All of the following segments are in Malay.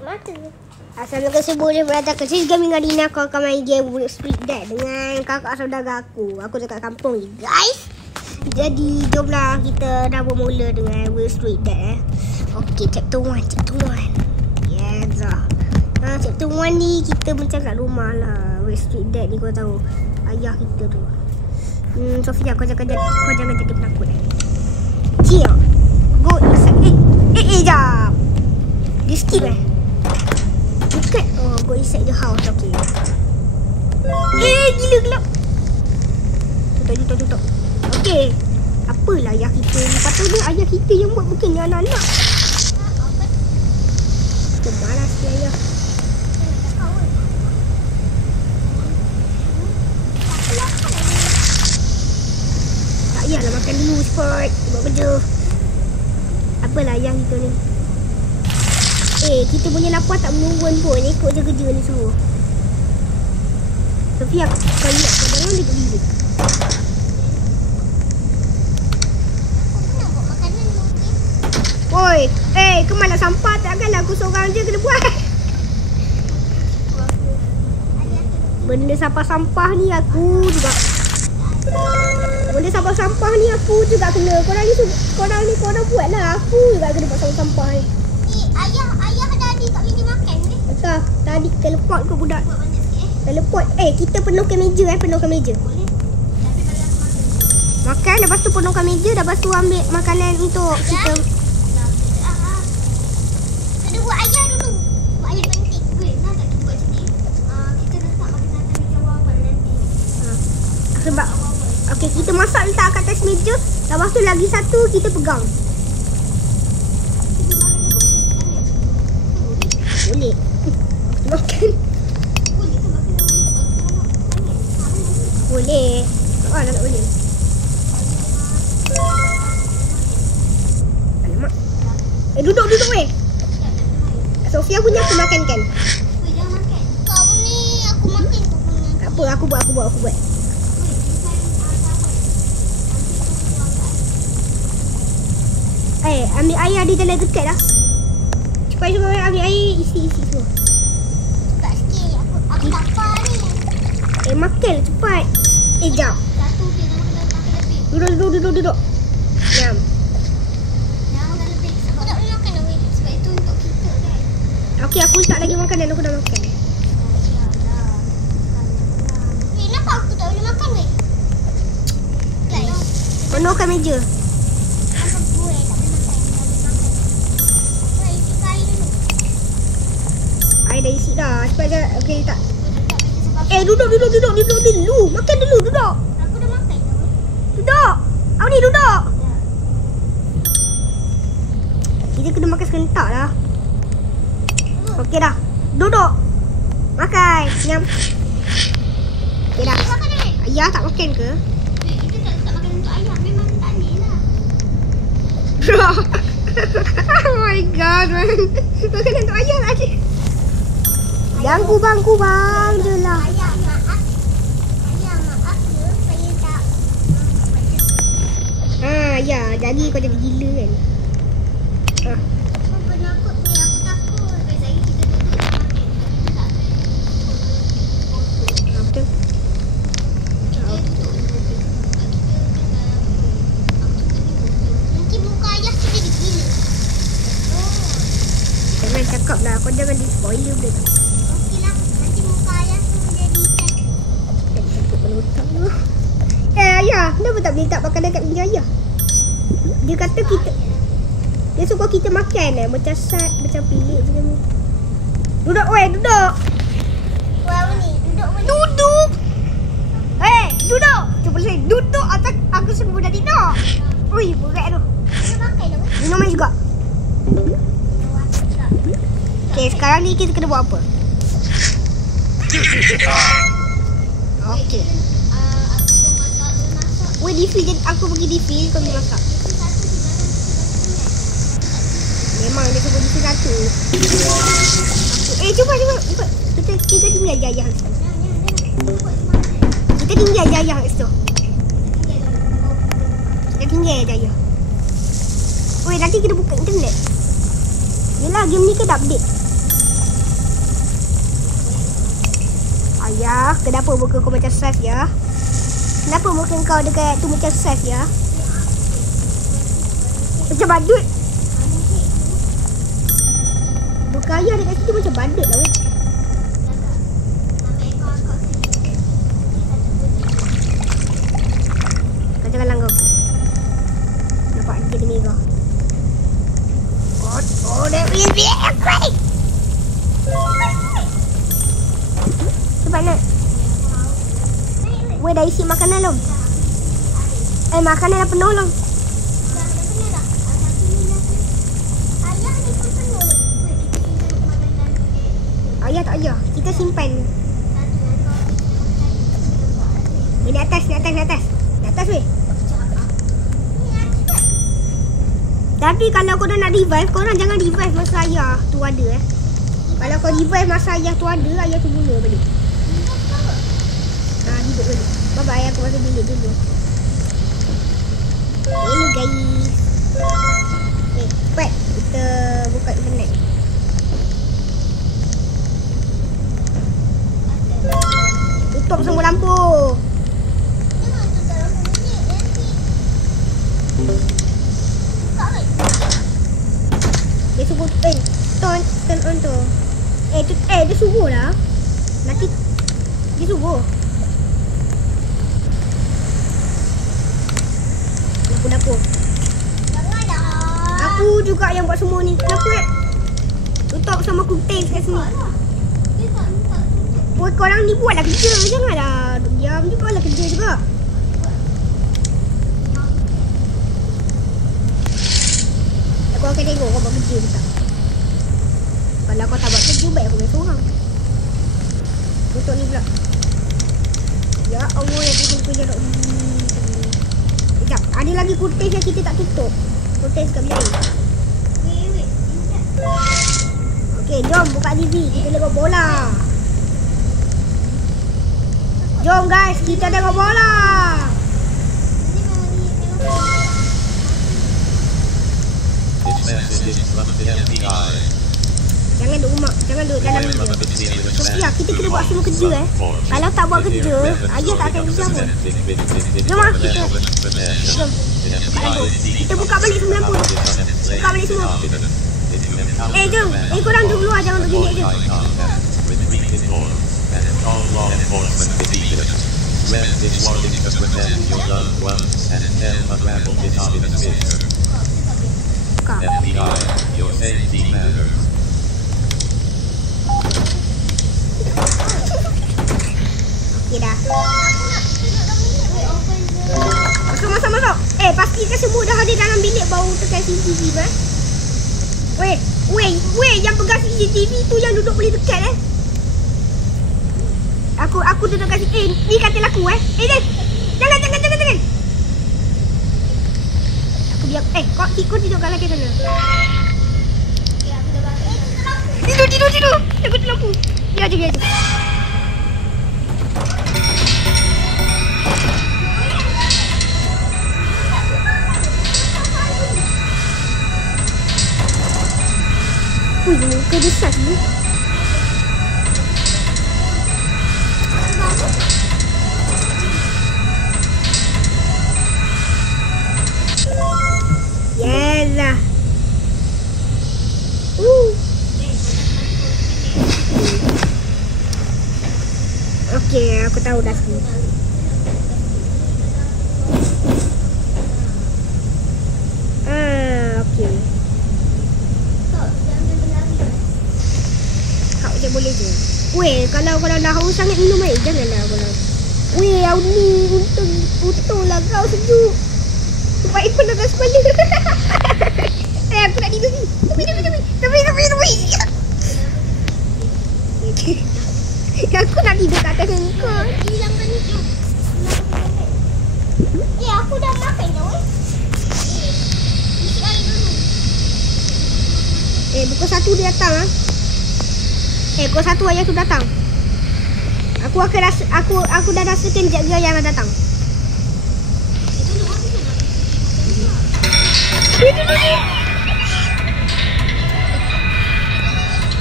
Mata. Assalamualaikum semuanya, berada ke sini kami hari ni aku akan main game World Street Dead dengan kakak saudara aku. Aku dekat kampung ni, guys. Jadi jomlah kita dah bermula dengan World Street Dead. Okey, chapter 1. Yes. Chapter 1 ni kita macam kat rumah lah. World Street Dead ni kau tahu. Ayah kita tu. Sofia, kau jangan jadi penakut. Chill. Go inside. Jap. Dia skip bukan. Oh, go inside the house. Okay. Gila gelap. Tutup. Okay. Apalah ayah kita ni. Patutnya ayah kita yang buat, bukannya anak-anak. Kita malas dia ayah. Tak payahlah makan dulu cepat. Buat kerja. Apalah ayah kita ni. Kita punya lapar tak menurun pun. Ikut je kerja ni semua. Sofia, kau lihat kau jangan duduk dulu. Aku nak buat makanan dulu. Oi, kemana sampah? Takkanlah aku seorang je kena buat. Benda sampah-sampah ni aku juga. Benda sampah-sampah ni aku juga kena. Korang buat lah. Aku juga kena buat sampah-sampah ni. Ayah tadi tak boleh makan ni. Betul. Tadi teleport ke budak. Teleport. Kita penuhkan meja penuhkan meja. Boleh. Makan, lepas tu penuhkan meja, lepas tu ambil makanan untuk kita. Kena buat ayah dulu. Buat ayah penting. Weh, nak tak kita buat macam ni? Kita letak makanan atas meja awal nanti. Sebab okey, kita masak letak kat atas meja, lepas tu lagi satu kita pegang. Boleh. Makan. Boleh. Tak boleh. Alamak. Duduk weh. Sofia punya aku makan kan? Jangan makan. Kau ni aku makan. Tak apa, aku buat. Ambil air di dalam dekat dah. Cepat semua ambil air, isi semua. Cepat sikit, aku lapar ni. Makan cepat. Jap. Satu je, jangan makan lebih. Duduk. Nyam. Jangan makan lebih. Aku tak boleh makan dah. Sebab itu untuk kita kan. Okey, aku tak lagi makan dan aku dah makan. Kenapa aku tak boleh makan weh? Penuhkan meja. Air dah isi dah. Cepat je. Okey, tak. Duduk dulu. Makan dulu, duduk. Aku dah makan. Duduk. Awak ni duduk. Kita kena makan serentak lah. Okey dah. Duduk. Makan. Nyam. Okey dah. Ayah tak makan ke? Kita tak letak makan untuk ayah. Memang tak ni lah. Oh my god. Makanan untuk ayah tak ada. Ganggu bang je lah. Ayah maaf ya, saya tak. Ya, jadi kau jadi gila kan. Aku penakut ni, aku takut. Sebab lagi kita duduk makan. Betul. Nanti muka ayah tu jadi gila. Jangan cakap lah, kau jangan di spoiler benda tu. Ayah, kenapa tak boleh letak makanan kat meja ayah? Dia kata kita, dia suka kita makan macam sat, macam pilih macam ni. Duduk duduk. Duduk. Duduk. Cuba saya duduk atas aku semua dah tidur. Ui, berat tu. Minum air juga. Okay, sekarang ni kita kena buat apa? Okay. Weh, Divi, aku pergi Divi, kau pergi masak. Memang dia suruh Divi satu. Cuba. Kita tinggal je ayah. Kita tinggal je ayah kat situ. Kita tinggal je ayah. Weh, nanti kita buka internet. Yelah, game ni kan dah update. Ayah, kenapa muka kau macam stres ya? Kenapa muka kau dekat tu macam stres ya? Macam badut. Muka ayah dekat situ macam badut lah weh. Kau jangan langgar aku. Nampak dia ada merah. Oh, dia biar aku. Cepat nak. Weh, dah isi makanan belum? Makanan dah penuh belum? Ayah tak ayah. Kita simpan. Ni atas, ni atas, ni atas. Ni atas weh. Tapi kalau korang nak revive, korang jangan revive masa ayah tu ada Kalau kau revive masa ayah tu ada, ayah tu guna balik. Hidup balik. Bye-bye, aku masuk bilik dulu. Hello guys. Cepat kita buka internet. Tutup semua lampu. Dia suruh turn on tu. Dia suruh lah. Nanti dia suruh. Dapur. Aku juga yang buat semua ni. Kenapa tutup sama kuting kat sini? Korang ni buatlah kerja. Janganlah diam juga lah, kerja juga. Aku akan tengok kau buat kerja ke tak. Kalau kau tak buat kerja, baik aku main seorang. Tutup ni pula. Ya Allah, yang aku kerja dok. Sekejap, ada lagi kurtis yang kita tak tutup. Kurtis kat bilik ni. Okey, jom buka TV. Kita tengok bola. Jom guys, kita tengok bola. Jangan duduk rumah, jangan duduk dalam meja. Sofia, kita kena buat semua kerja Kalau tak buat kerja, ayah tak akan kerja pun. Jom lah, kita. Jom. Kita buka balik semua lampu. Buka balik semua. Jom. Korang duduk luar, jangan duduk bilik je. FBI, your safety matters. Okey dah. Masuk. Pastikan semua dah ada dalam bilik baru tekan CCTV Weh, yang pegang CCTV tu yang duduk boleh dekat Aku duduk kat sini. Ni katil aku Jangan. Aku biar kau tidur kat lagi sana. Tidur. Takut lampu. Biar je. Muka besar ni. Yalah. Okey, aku tahu dah sini. Okey. Kau je boleh je. Weh, kalau dah haus sangat minum air, janganlah kalau. Weh, Audi, untunglah kau sejuk. Supaya panas kepala. Aku nak tidur ni. Tapi. Aku nak tidur kat atas kau. Hilangkan ni. Aku dah makan dah. Isi air dulu. Pukul 1 dia datang pukul 1 ayah tu datang. Aku dah rasakan jaga yang datang.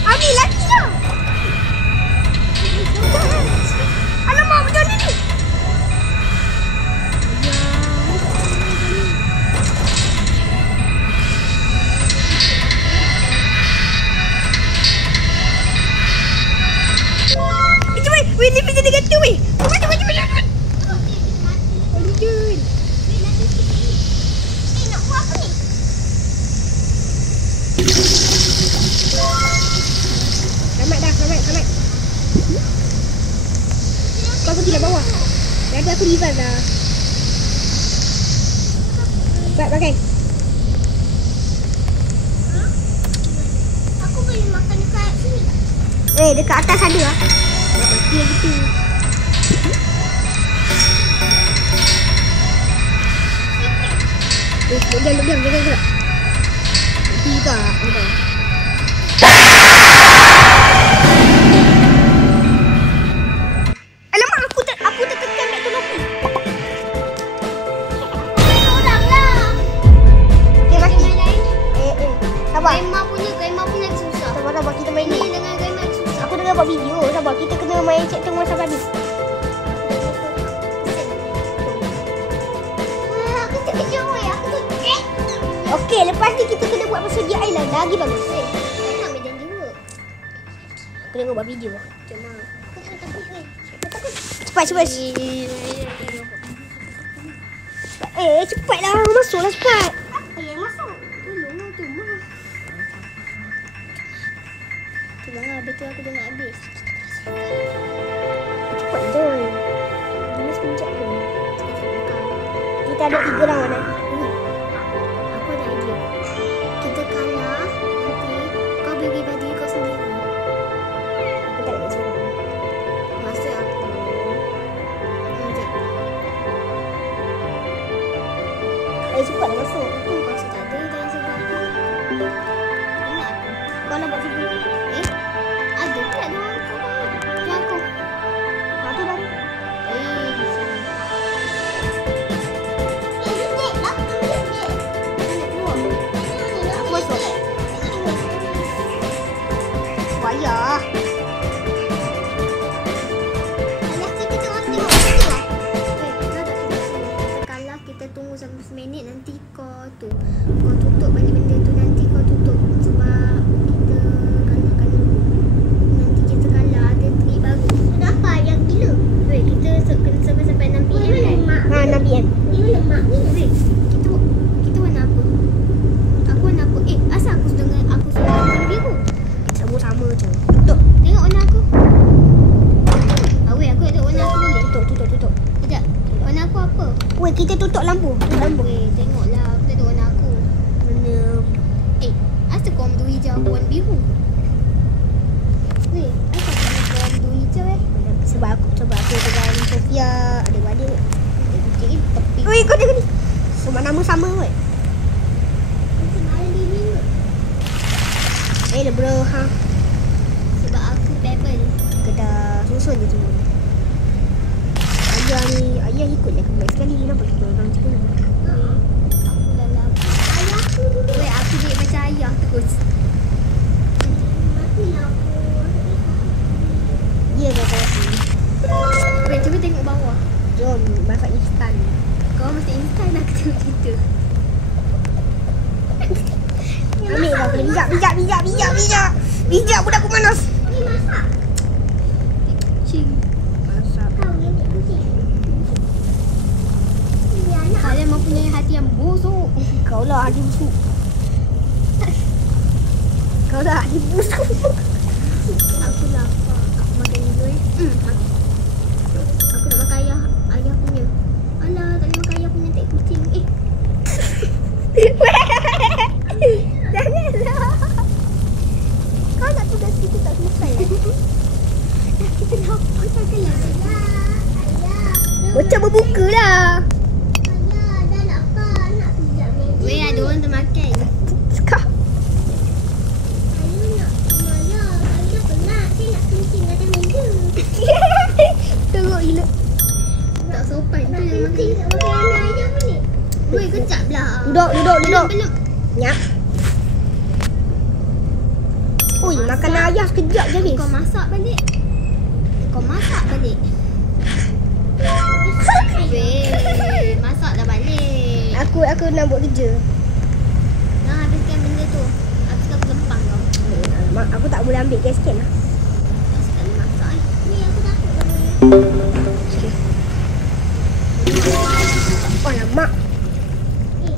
Ambil lagi dah. Selamat. Kau pergilah bawah. Nanti aku revive dah. Cepat pakai. Aku boleh makan dekat sini tak? Dekat atas ada lah. Nak mati lah gitu. Diam. Jangan gerak. Mati tak? Alamak, aku tertekan kat tolong aku. Orang lah. Dia mati. Main lain. Sabar. Gaimah punya lagi susah. Sabar, kita main ni. Ni dengan gaimah lagi susah. Aku tengah buat video. Sabar, kita kena main cek tengok sampai habis. Aku tak kejauh aku tu. Okey, lepas ni kita kena buat bersedia island. Lagi bagus. Gaimah medan juga. Aku tengok buat video. Cuma aku tak takut. Cepat. Cepatlah. Masuklah cepat. Apa yang masuk? Tolong tu mah. Tolonglah betul aku dah nak habis. Cepat je. Jangan sekejap je. Kita ada 3 lawan eh. Aku ada idea. Kita kalah nanti kau bagi baju kau sendiri. Aku tak nak suruh. Masa aku Cepat masuk. Aku kau rasa tak ada dalam sebelah aku. Mana aku? Kau nak buat video. Ada pula dalam aku. Dalam aku. Tu dah. Duduk lah. Aku masuk. Wayah. Kita tunggu sampai seminit nanti kau tutup balik benda tu, nanti kau tutup sebab kita kalahkan dulu. Nanti kita kalah ada trik baru. Kenapa yang gila? Kita kena sampai 6 PM kan? 6 PM. Ni lemak ni. Kita warna apa? Aku warna apa? Asal aku sudah warna biru? Sama-sama je. Tutup. Tengok warna aku. Aku ada warna aku boleh? Tutup. Sekejap. Warna aku apa? Weh, kita tutup lampu. Lampu. Tengoklah aku tak ada warna aku. Mana? Asal kau ambil hijau aku warna biru? Asal kau ambil hijau Sebab aku dengan Sofia adik-adik. Jadi tepi. Weh, kau ni. Sebab nama sama weh. Macam Ali ni ke? Lah bro, ha. Sebab aku pebble. Kita susun je semua. Ayah ikut je. Baik sekali nampak kita orang cakap. Aku dah lapar. Ayahku dulu. Aku jadi macam ayah terus. Matilah aku. Dia kata sini. Cuba tengok bawah. Jom, masak instan. Kau mesti instan aku tengok cerita. Ambil kau kena bijak. Bijak budak aku manas. Ni masak. Kucing. Masak. Kau yang tak kucing. Kalian mempunyai hati yang busuk. Kau lah adik busuk. Kau dah adik busuk. Aku lapar. Aku makan dulu Aku nak makan ayah punya. Alah, tak boleh makan ayah punya tak kucing. Janganlah. Kau nak tugas kita tak selesai. Kita lapar takkanlah. Macam berbuka lah. Ayah, dah lapar. Nak pijak meja. Weh, ada orang termakan. Sekap. Ayah penat. Saya nak kencing atas meja. Teruk gila. Tak sopan tu yang makan. Tak makan anak ayah pun ni. Weh, kejap lah. Duduk. Belum. Nyap. Ui, makan ayah sekejap je ni. Kau masak balik. Weh, masak dah balik. Aku nak buat kerja. Nak habiskan benda tu. Habiskan pelempang kau. Alamak, aku tak boleh ambil gasket lah. Sekali masak Ni aku takut kau ni. Okay. Alamak.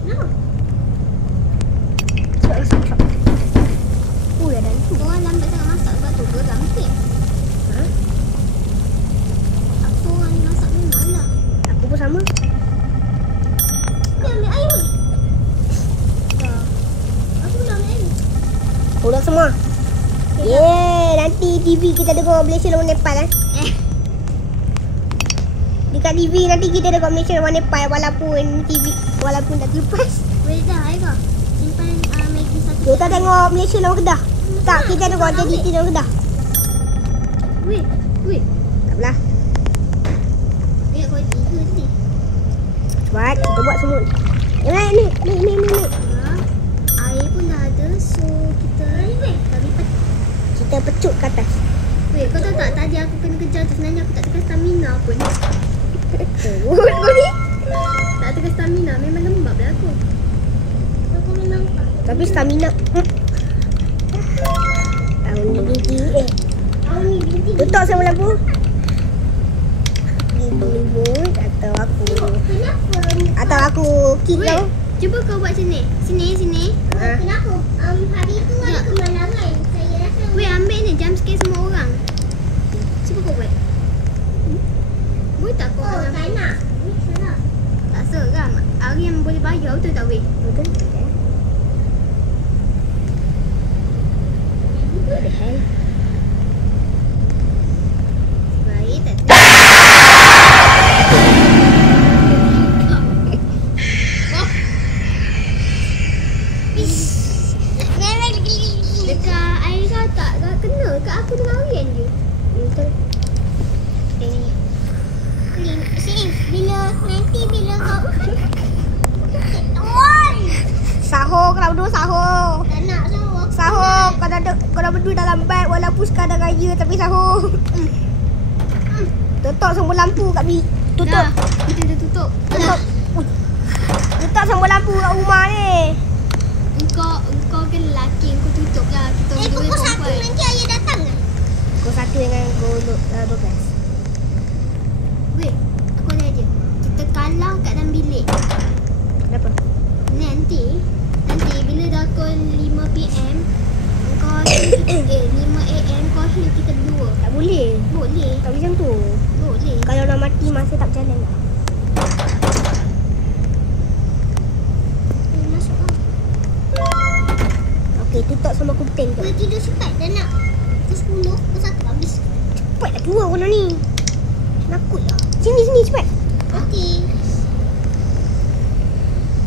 No. Cepat. Download semua. Nanti TV kita tengok Malaysia lawan Nepal kan. Dekat TV nanti kita tengok Malaysia lawan Nepal walaupun dah terlepas. Boleh dah, Aika. Simpan Maggi satu. Kita tengok Malaysia lawan Kedah. Tak, kita tengok JDT lawan Kedah. Weh. Tak apalah. Biar kau tiga nanti. Cepat, kita buat semua. Naik. Air pun dah ada. So, kita Kita pecut ke atas. Weh, kau tahu tak tadi aku kena kejar tu sebenarnya aku tak tekan stamina pun. Urut kau ni. Tak tekan stamina, memang lembab lah aku. Aku memang Tapi stamina. Tahun ni binti. Tutup sama lampu. Ribut atau aku kick Weh, kau. cuba kau buat sini. Sini. Kenapa? Hari tu ada kemalangan. Saya rasa Weh, ambil ni jump scare semua orang. Cuba kau buat. Boleh tak kau tak nak. Ni salah. tak seram. Hari yang boleh bayar betul tak weh? Betul. What the hell? Baik tak dekat Aira tak kena. Kat aku tengah harian je. Betul. Sini, bila kau Oi! Sahur kau berdua sahur. Tak nak sahur. Sahur kau dah berdua dalam beg walaupun sekadar raya tapi sahur. Tutup semua lampu kat tutup. Dah, kita dah tutup. Tutup semua lampu kat rumah ni. Engkau kan lelaki, engkau tutup lah. Kita orang Pukul 1 perempuan. nanti ayah datang kan? Pukul 1 dengan pukul 12. Weh, aku ada je. Kita kalau kat dalam bilik. Kenapa? Nanti bila dah pukul 5 PM kau 5 AM kau heal kita berdua. Tak boleh. Boleh. Tak boleh macam tu. Boleh. Kalau nak mati masa tak berjalan lah. Masuk lah. Okey, tutup sama kuting tu. Boleh tidur cepat dah nak. Pukul 10, pukul 1 habis. Cepat dah keluar kau ni. Nakut lah. Sini cepat. Okey.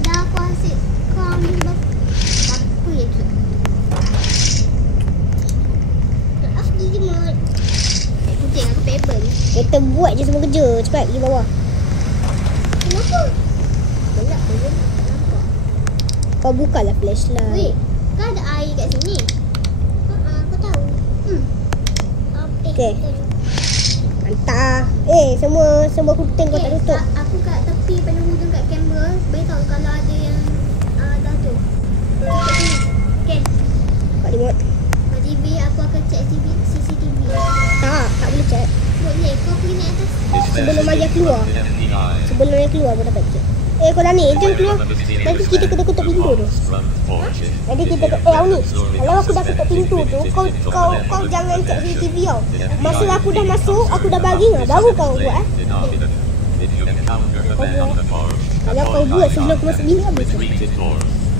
Dah aku asyik. Kau ambil apa ya tu? Maaf gigi mat. Kucing aku paper ni. Kita buat je semua kerja. Cepat pergi bawah. Kenapa? Gelap pun je. Tak nampak. Kau bukalah flashlight. Weh, kau ada air kat sini. Aku tahu. Okey. Mantap. Semua kuting kau tak tutup. Aku kat tepi pada hujung kat kamera. Beritahu kalau ada yang dah tu. Okay. Kau remote. Kat TV aku akan check CCTV. Tak boleh check. Boleh, kau pergi naik atas. Sebelum ayah keluar. Sebelum ayah keluar pun dapat check. Kau dah ni. Jom keluar. Nanti kita kena tutup pintu tu. Nanti kita Auni, kalau aku dah tutup pintu tu, kau jangan check CCTV tau. Masa aku dah masuk, aku dah baring lah, baru kau buat Kalau kau buat sebelum aku masuk bilik habis.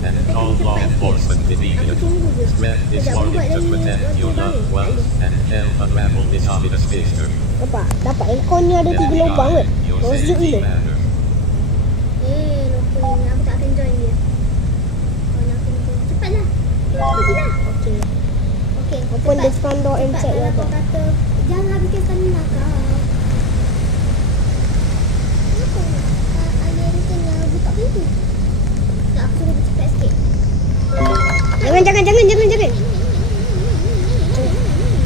And call law enforcement immediately. Spread this warning to protect your loved ones and help unravel this ominous mystery. Nampak? Dapat aircon ni ada 3 lubang kot. Kau sejuk gila. Lupa ni. Aku tak akan join dia. Kau nak aku cepatlah. Pergilah. Okay. Okay. Open the front door and check Kalau your kau kata jangan habiskan stamina kau. Kenapa? Ayah ni kena buka pintu. Tak, aku suruh cepat sikit. Jangan.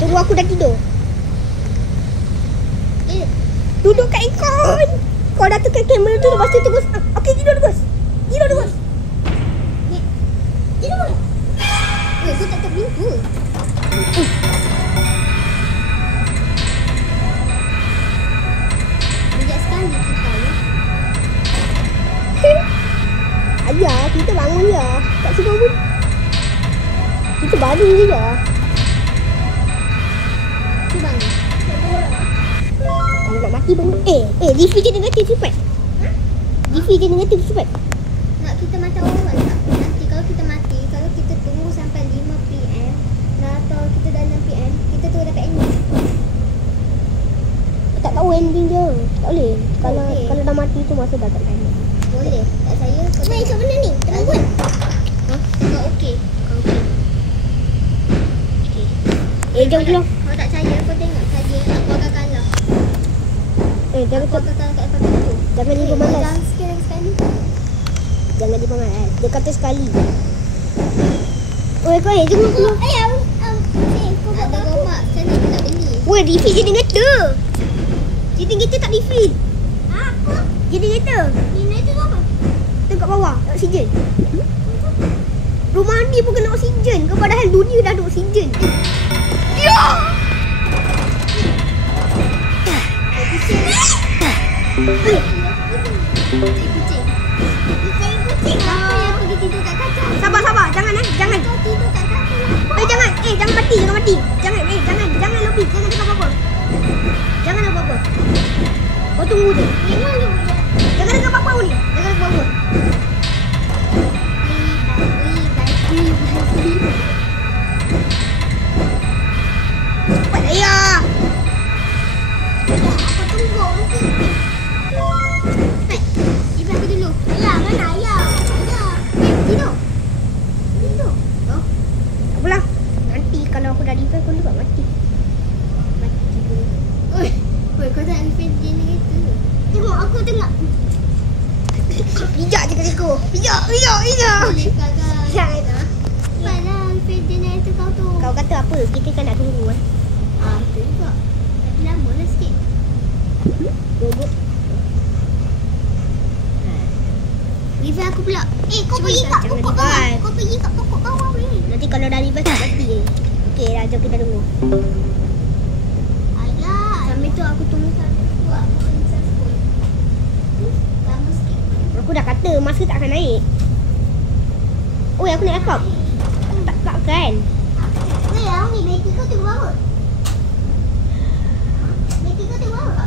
Tunggu aku dah tidur. Duduk kat aircon. Kau dah tekan kamera tu, lepas tu terus. Okey, tidur terus. Tidur. Weh, kau tak tutup pintu. Bijak sekali kita ya. Ayah, kita bangun je. Tak sedar pun. Kita baring je je. Tu bangun. Kalau nak mati bangun. TV je negatif cepat. TV je negatif cepat. Nak kita macam orang tak? Nanti kalau kita mati, kalau kita tunggu sampai 5 PM, tu masa dah tak timer. Boleh. Tak saya. Main kat mana ni? Tengah buat. Kau okey. Kau okey. Okey. Jom keluar. Kau tak percaya, kau tengok saja. Aku akan kalah. Jangan Aku akan kalah kat depan pintu. jangan dipermalas. Jangan sikit sekali. Jangan dipermalas. Dia kata sekali. Oi, kau jom keluar. Ayam. Kau Tak buat ada apa? gomak. Macam ni aku tak beli. Woi, refill generator. Generator tak refill. Apa? Generator. Ini tu apa? Tengok kat bawah, oksigen. Rumah ni pun kena oksigen. Kau padahal dunia dah ada oksigen. Ya! Kucing. Kenapa yang pergi tidur kat kaca? Sabar. Jangan jangan. Kau tidur kat kaca lah. Jangan. Jangan mati. Jangan lobby. Jangan cakap apa-apa. Jangan apa-apa. Kau tunggu je. Memang dia punya. Jangan cakap apa-apa ni. Jangan cakap apa-apa. Cepat ayah. Aku tunggu nanti. Ibu aku dulu. Ayah, mana ayah? Ayah. Tidur. Tidur. Oh. Tak apalah. Nanti kalau aku dah revive kau juga mati. Mati dulu. Oi. Oi, kau tak refill generator. Tengok aku tengok. Pijak je kat siku. Pijak. Boleh kakak. Jangan. Cepatlah refill generator kau tu. Kau kata apa? Kita kan nak tunggu eh. Betul juga. Tapi lama lah sikit. Bobok. Refill aku pula. Kau pergi kat jangan pokok bawah. revive. Kau pergi kat pokok bawah ni. Nanti kalau dah revive tak mati je. Okey dah, jom kita tunggu. Ayah. Sambil tu aku tunggu sampai keluar. Aku insert full. Lama sikit. Aku dah kata masa tak akan naik. Oi, aku nak akap. Tak kan? Ayah, ni bateri kau tengok berapa? Bateri kau tengok berapa?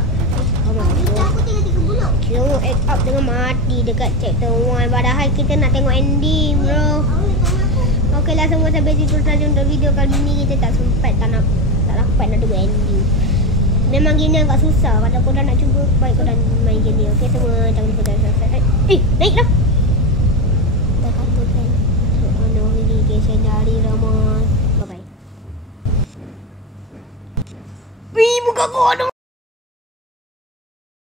Bateri aku tinggal 3 buluk. Tengok act up dengan mati dekat chapter 1. Padahal kita nak tengok ending bro. Awak tengok aku. Okeylah semua sampai situ saja untuk video kali ni. Kita tak sempat tak dapat nak tengok ending. Memang gini agak susah. Kalau kau dah nak cuba, baik kau dah main gini. Okey semua, jangan lupa dan subscribe. Naik dah. Dah kata kan. So, notification dari Rama. Bye bye. Wih, muka kau ada